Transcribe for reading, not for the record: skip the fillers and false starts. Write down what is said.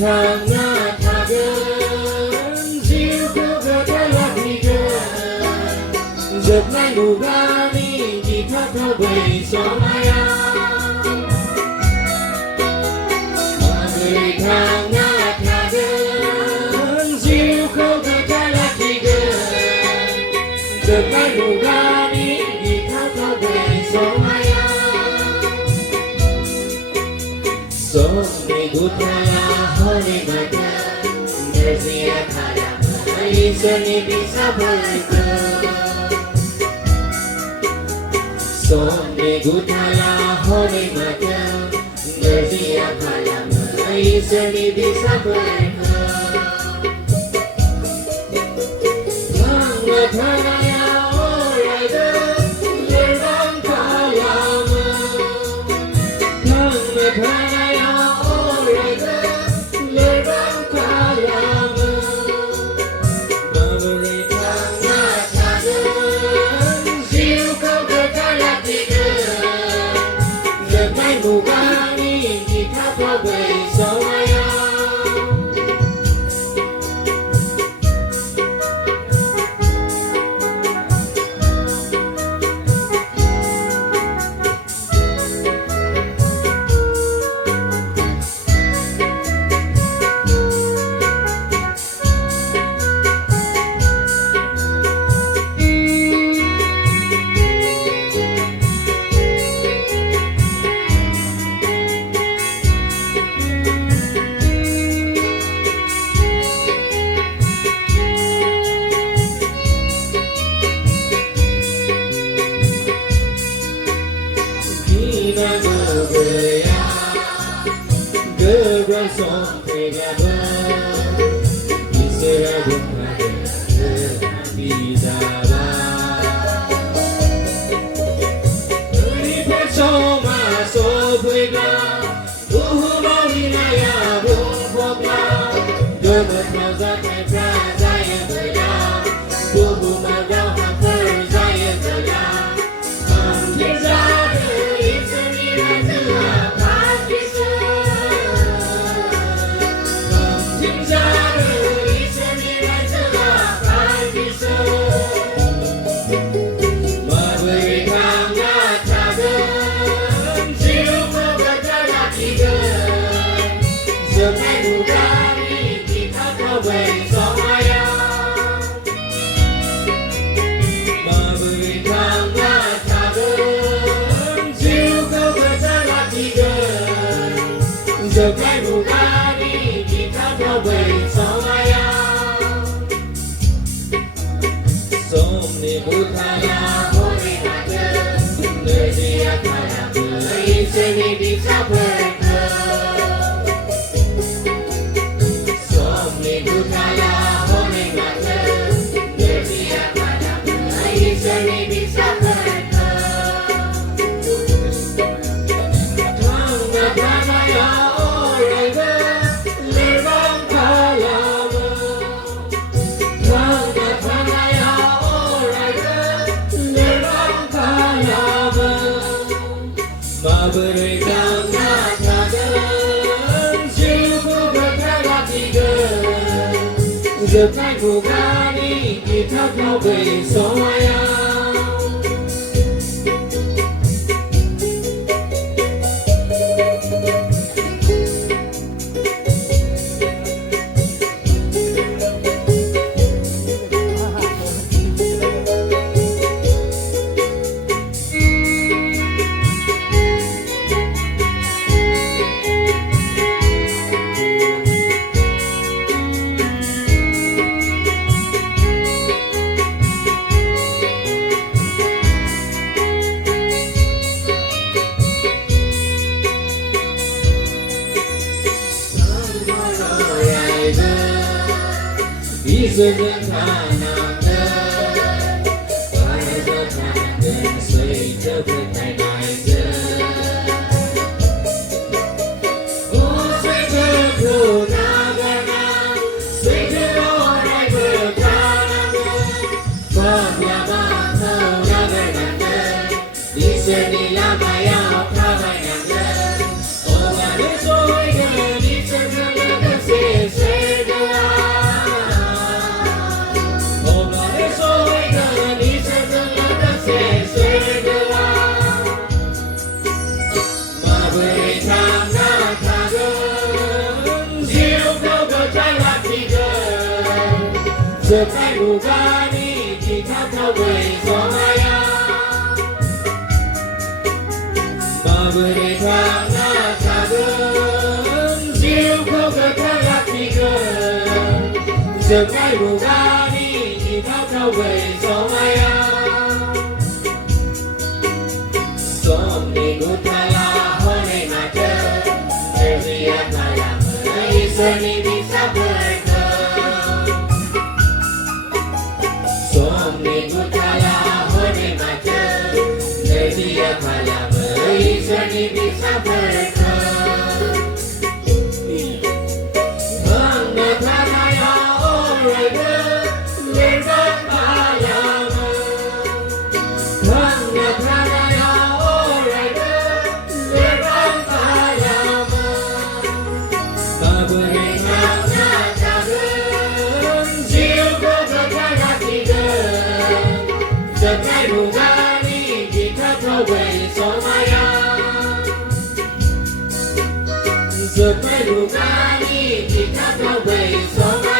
Thang ngát thà gần dịu cơ cơ thế là thì gần giật ngay đủ ga đi chỉ thắt thơ bầy gió mai mà người thang ngát thà gần dịu cơ cơ thế là thì gần giật ngay đủ ga đi chỉ thắt thơ bầy gió mai gió này gút Holy Mother, Mercy Akala, Isani Bisa Berikut. Sonde Gutala, Holy Mother, Mercy Akala, Isani Bisa Berikut. Mangathanaya Orayda, Lirang Kalama. Mangathanaya Orayda. Song together, we say a good night, we die. We put so much so big, who money I have, who for the clouds that my friends I am the young, who my down my first I am the young. Desire, it's a miracle, giờ cái đủ ta đi chỉ thắt vào bầy gió mai sớm đi bút thay hối hạt nơi gì phải làm người sẽ đi sắp về sớm đi bút thay hối hạt nơi gì phải làm người sẽ đi sắp về Berikan kata dan jiwa berkata Depan bukan kita kau bersama Isn't kind of good? Why is the time been sweet to recognize it? Oh, sweet to go now, sweet to all right, good from your mouth, never Isn't it la maya, oh, that is so good, it's a good. Giờ phải đủ ga đi thì tháp theo về gió mai á mà vừa để thoáng na cha gương diêu khâu gỡ ta lạc đi gần giờ phải đủ ga đi thì tháp theo về gió mai á gió đi ngút ta la hoa này mà chờ giờ gì em lại làm người giờ đi đi xa vời Gutala hone macha Nerdia pala beri seni bisa berkah Mengapa ya orang lebat palama Mengapa ya orang lebat palama Kaberingan natakan Ziu gobekana tiga Giờ phải đủ ga đi thì tháp theo về gió mai á Giờ phải đủ ga đi thì tháp theo về gió mai